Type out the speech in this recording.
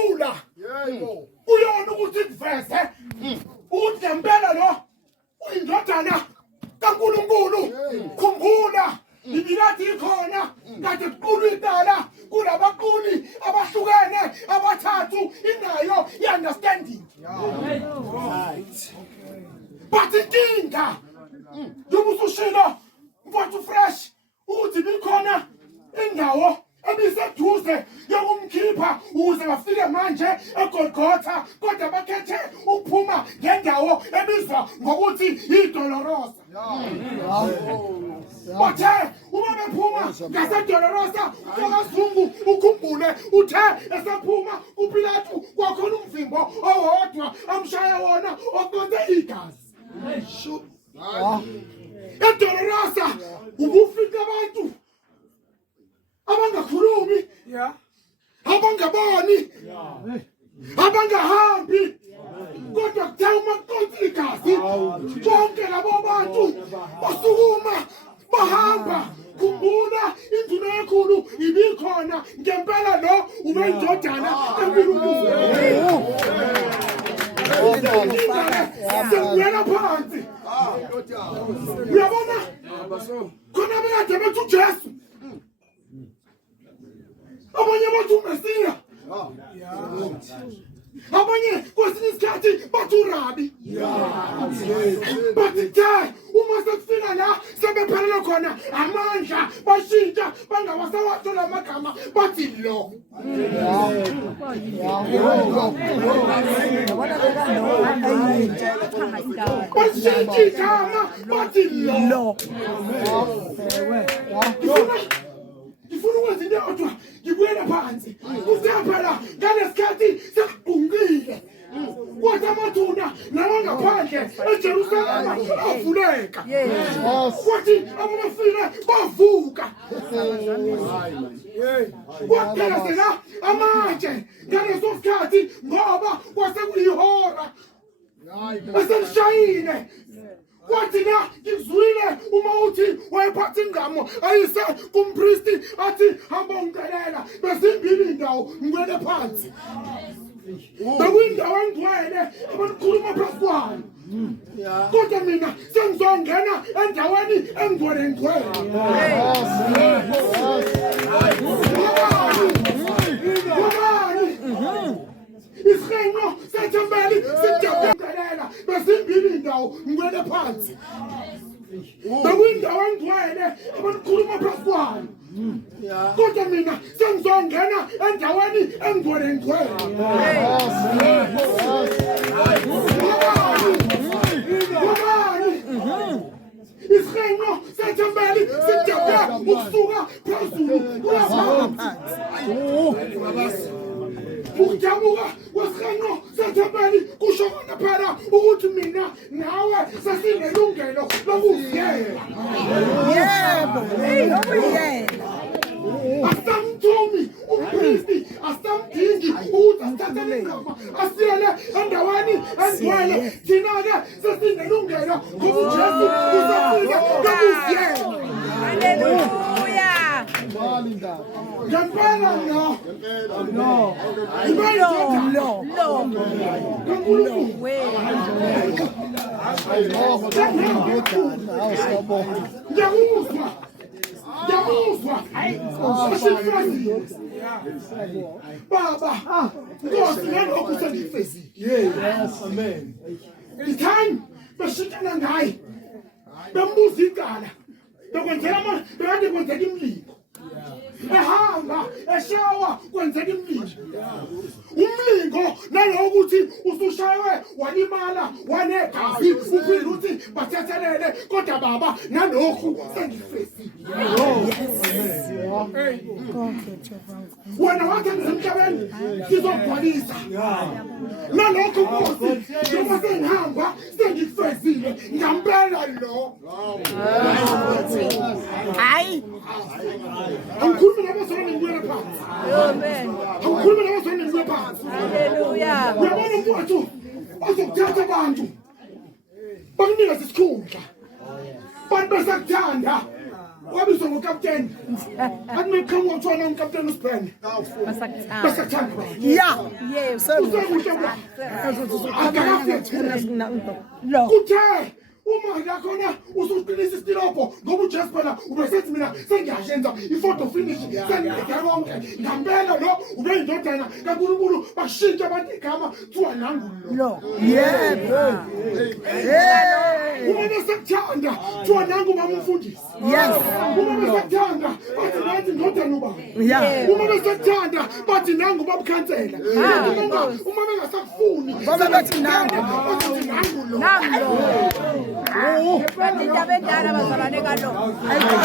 kulula kuyona ukuthi kuveze ukuthi ngempela lo uyindodana kaNkulunkulu. Khumbula ibinathi ikhona kade kuqulu idala kulabaquli abahlukene abathathu inayo i-understanding. But inkinga njengoba usushilo mfowethu fresh ukuthi bikhona indawo ebiseduze yokumkhipha ukuze bafike manje eGolgotha, kodwa bakhethe ukuphuma ngendawo ebizwa ngokuthi iDolorosa. Bathe uma bephuma ngaseDolorosa uSozungu ukhumbule uthe esephuma kuPilatu kwakhona umvimbo owodwa amshaya wona oqonde igazi. eDolorosa ubufika abantu abangakhulumi, abangaboni, abangahambi, kodwa kuthe uma kuqonda igazi bonke labo bantu basukuma bahamba. Khumbula induna enkulu ibikhona ngempela lo ubeyindodana kaNkulunkulu. Sengiyela phansi uyabona khona bekade bethi uJesu, abanye bathi uMesiya, abanye kwesinye isikhathi bathi uRabi. Bathi uma sekufika la sebephelele khona amandla bashintsha bangawasawathola amagama bathi lo. Bashintsha igama bathi lo. Ngifuna ukwenza into kodwa ngibuyela phansi kusephela ngalesikhathi sekugungile kwathi amathuna nawangaphandle eJerusalema avuleka kwathi abafile bavuka kwaphela sena amatshe ngaleso sikhathi ngoba kwasekuyihora eselishayine. Kwathi na ngizwile uma uthi wayephatha ingamo ayise kumpristi athi hamba ungelela bezimbili indawo ngwele phansi. Bekuyindawo engcwele abanikhuluma phansi kwayo. Kodwa mina sengizongena endaweni engcwele. Ishenqo sethembeli sijabula bezimbili indawo ngwele phansi. Bekuyindawo engcwele abanikhuluma phansi kwayo. Kodwa mina sengizongena endaweni engcwele. Ishenqo sethembeli sijabula ukusuka phezulu kuya phansi. Ukujabuka kweshenqo sethembeli kusho khona phela ukuthi mina nawe sesinelungelo lokuziyela. Yebo, asamthumi umpristi asamdingi ukuthi asithathele ingoma asiyele endaweni engcwele. Thina-ke sesinelungelo ngoba uJesu usafike lokuziyela. Haleluya. Ngempela no. Ngiyakuzwa. Baba, Nkosi ngalokho sengifezile. Yes, amen. Ithani beshintana ngaye. Bembuza icala. Bekwenzela bekade kwenzeka imlibo. Ehamba eshawa kwenzeka imlibo. Umlingo nalokuthi usushawe walimala wanegazi uphinde uthi bathethelele kodwa baba nalokho sengifezile. Wena wakhe emhlabeni ngizogcwalisa nalokho Nkosi njengoba sengihamba sengifezile ngempela lo. Hayi angikhulumi nabazalwane ngibuyela phansi. Amen. Angikhulumi nabazalwane ngibuyela phansi. Haleluya. Uyabona mfowethu bazokuthatha abantu bakunika isikhundla bantu besakuthanda wabizwa ngokapteni athi meqhamuka kuthiwa nangukapteni uSibhene basakuthanda kuthe uma lakhona usuqinisa istilopho ngoba uJesu phela ubesethi mina sengiyayenza i-photo finish sengiyeke konke ngampela lo ubeyindodana kaNkulunkulu bashintsha abantu igama kuthiwa nangulo uma besekuthanda kuthiwa nangu mama umfundisi uma besekuthanda bathi nathi indodana ubani uma besekuthanda bathi nangu babukhansela uma bengasakufuni bathi nangu nangulo Nangulo. Indaba endala bazalwane kalo.